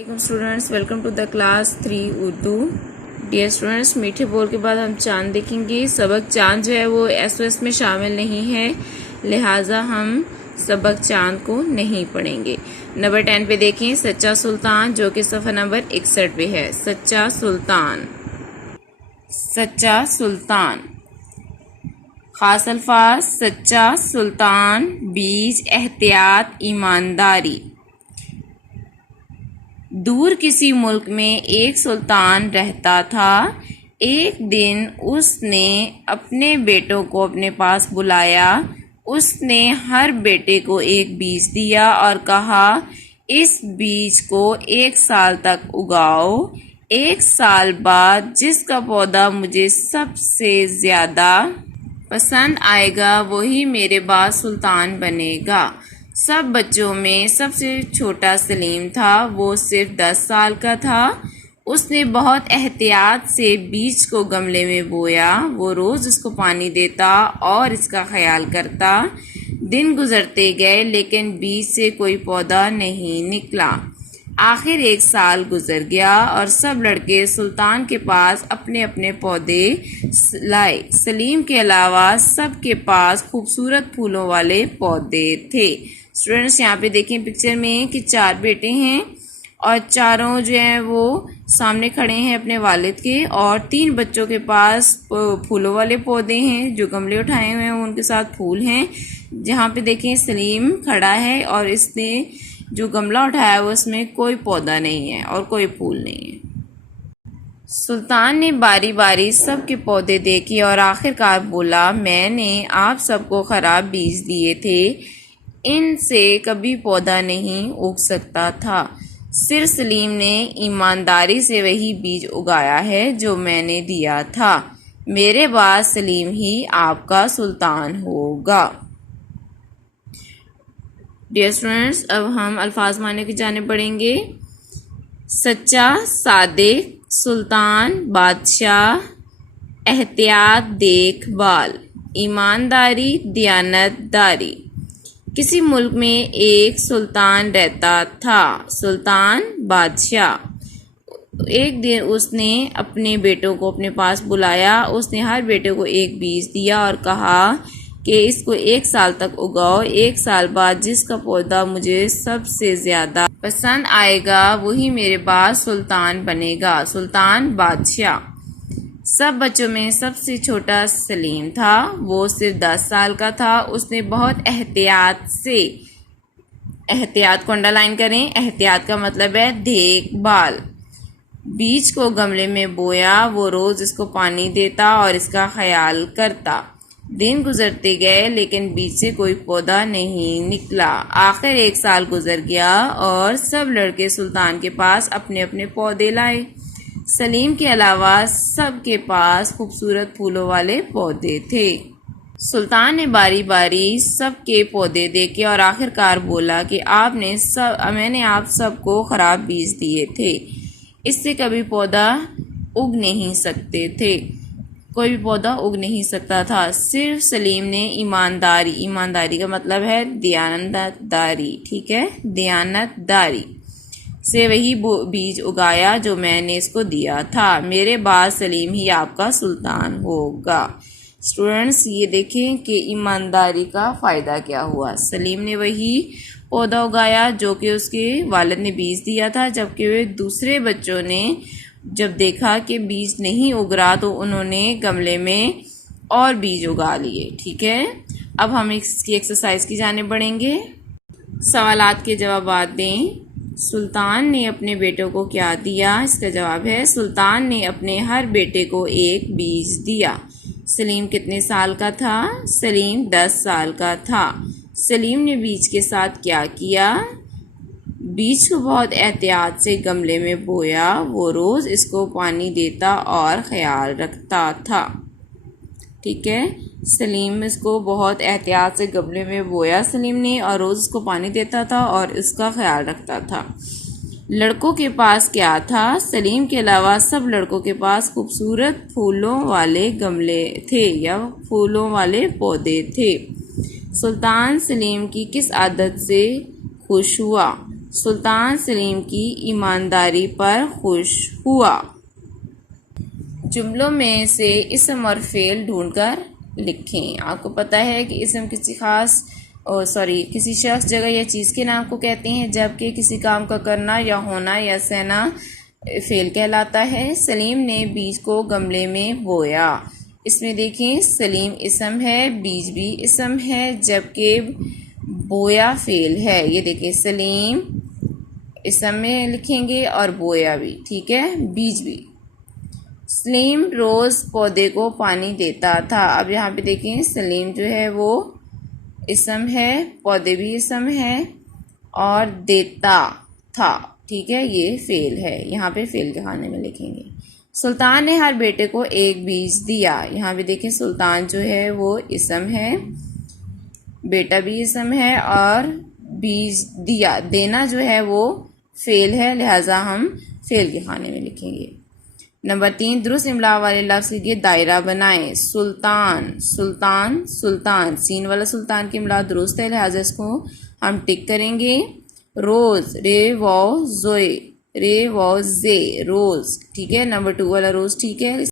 वालेकुम students, welcome to the class 3 Urdu. Dear students, मीठे बोल के बाद हम चांद देखेंगे। सबक चांद जो है वो एसओएस में शामिल नहीं है, लिहाजा हम सबक चांद को नहीं पढ़ेंगे। नंबर 10 पे देखें, सच्चा सुल्तान, जो कि सफ़ा नंबर 61 पे है। सच्चा सुल्तान, सच्चा सुल्तान। खास अल्फाज, सच्चा सुल्तान, बीज, एहतियात, ईमानदारी। दूर किसी मुल्क में एक सुल्तान रहता था। एक दिन उसने अपने बेटों को अपने पास बुलाया। उसने हर बेटे को एक बीज दिया और कहा, इस बीज को 1 साल तक उगाओ। 1 साल बाद जिसका पौधा मुझे सबसे ज़्यादा पसंद आएगा वही मेरे बाद सुल्तान बनेगा। सब बच्चों में सबसे छोटा सलीम था। वो सिर्फ 10 साल का था। उसने बहुत एहतियात से बीज को गमले में बोया। वो रोज़ इसको पानी देता और इसका ख्याल करता। दिन गुजरते गए लेकिन बीज से कोई पौधा नहीं निकला। आखिर 1 साल गुजर गया और सब लड़के सुल्तान के पास अपने अपने पौधे लाए। सलीम के अलावा सबके पास खूबसूरत फूलों वाले पौधे थे। स्टूडेंट्स, यहाँ पे देखें पिक्चर में कि 4 बेटे हैं और चारों जो हैं वो सामने खड़े हैं अपने वालिद के, और 3 बच्चों के पास फूलों वाले पौधे हैं। जो गमले उठाए हुए हैं उनके साथ फूल हैं। जहाँ पे देखें सलीम खड़ा है और इसने जो गमला उठाया है उसमें कोई पौधा नहीं है और कोई फूल नहीं है। सुल्तान ने बारी बारी सबके पौधे देखे और आखिरकार बोला, मैंने आप सबको ख़राब बीज दिए थे, इनसे कभी पौधा नहीं उग सकता था। सिर्फ सलीम ने ईमानदारी से वही बीज उगाया है जो मैंने दिया था। मेरे बाद सलीम ही आपका सुल्तान होगा। डियर स्टूडेंट्स, अब हम अल्फाज माने की जाने पढ़ेंगे। सच्चा, सादिक, सुल्तान, बादशाह, एहतियात, देखभाल, ईमानदारी, दियानतदारी। किसी मुल्क में एक सुल्तान रहता था। सुल्तान बादशाह। एक दिन उसने अपने बेटों को अपने पास बुलाया। उसने हर बेटे को एक बीज दिया और कहा कि इसको 1 साल तक उगाओ। 1 साल बाद जिसका पौधा मुझे सबसे ज़्यादा पसंद आएगा वही मेरे बाद सुल्तान बनेगा। सुल्तान बादशाह। सब बच्चों में सबसे छोटा सलीम था। वो सिर्फ 10 साल का था। उसने बहुत एहतियात से, एहतियात को अंडरलाइन करें, एहतियात का मतलब है देखभाल, बीज को गमले में बोया। वो रोज़ इसको पानी देता और इसका ख्याल करता। दिन गुजरते गए लेकिन बीज से कोई पौधा नहीं निकला। आखिर 1 साल गुजर गया और सब लड़के सुल्तान के पास अपने अपने पौधे लाए। सलीम के अलावा सबके पास खूबसूरत फूलों वाले पौधे थे। सुल्तान ने बारी बारी सबके पौधे देखे और आखिरकार बोला कि मैंने आप सबको ख़राब बीज दिए थे, इससे कभी पौधा उग नहीं सकते थे, कोई भी पौधा उग नहीं सकता था। सिर्फ सलीम ने ईमानदारी, ईमानदारी का मतलब है दियानतदारी, ठीक है, दियानतदारी से वही बीज उगाया जो मैंने इसको दिया था। मेरे बाद सलीम ही आपका सुल्तान होगा। स्टूडेंट्स, ये देखें कि ईमानदारी का फ़ायदा क्या हुआ। सलीम ने वही पौधा उगाया जो कि उसके वालिद ने बीज दिया था, जबकि वे दूसरे बच्चों ने जब देखा कि बीज नहीं उग रहा तो उन्होंने गमले में और बीज उगा लिए। ठीक है, अब हम इसकी एक्सरसाइज की जाने बढ़ेंगे। सवालात के जवाब दें। सुल्तान ने अपने बेटों को क्या दिया? इसका जवाब है, सुल्तान ने अपने हर बेटे को एक बीज दिया। सलीम कितने साल का था? सलीम 10 साल का था। सलीम ने बीज के साथ क्या किया? बीज को बहुत एहतियात से गमले में बोया। वो रोज़ इसको पानी देता और ख्याल रखता था। ठीक है, सलीम इसको बहुत एहतियात से गमले में बोया सलीम ने, और रोज़ इसको पानी देता था और इसका ख्याल रखता था। लड़कों के पास क्या था? सलीम के अलावा सब लड़कों के पास खूबसूरत फूलों वाले गमले थे या फूलों वाले पौधे थे। सुल्तान सलीम की किस आदत से खुश हुआ? सुल्तान सलीम की ईमानदारी पर खुश हुआ। जुमलों में से इसम और फेल ढूंढकर लिखें। आपको पता है कि इसम किसी खास किसी शख्स, जगह या चीज़ के नाम को कहते हैं, जबकि किसी काम का करना या होना या सहना फेल कहलाता है। सलीम ने बीज को गमले में बोया। इसमें देखें, सलीम इसम है, बीज भी इसम है, जबकि बोया फेल है। ये देखें, सलीम इसम में लिखेंगे और बोया भी, ठीक है, बीज भी। सलीम रोज़ पौधे को पानी देता था। अब यहाँ पे देखें, सलीम जो है वो इसम है, पौधे भी इसम है, और देता था, ठीक है, ये फेल है। यहाँ पे फेल के खाने में लिखेंगे। सुल्तान ने हर बेटे को एक बीज दिया। यहाँ पे देखें, सुल्तान जो है वो इसम है, बेटा भी इसम है, और बीज दिया, देना जो है वो फेल है, लिहाजा हम फेल के खाने में लिखेंगे। नंबर 3, दुरुस्त इमला वाले लफ्ज़ के लिए दायरा बनाएं। सुल्तान, सुल्तान, सुल्तान, सीन वाला सुल्तान की इमला दुरुस्त है, लिहाजा इसको हम टिक करेंगे। रोज़, रे वॉ जोए, रे वॉ जे, रोज़, ठीक है। नंबर 2 वाला रोज़ ठीक है।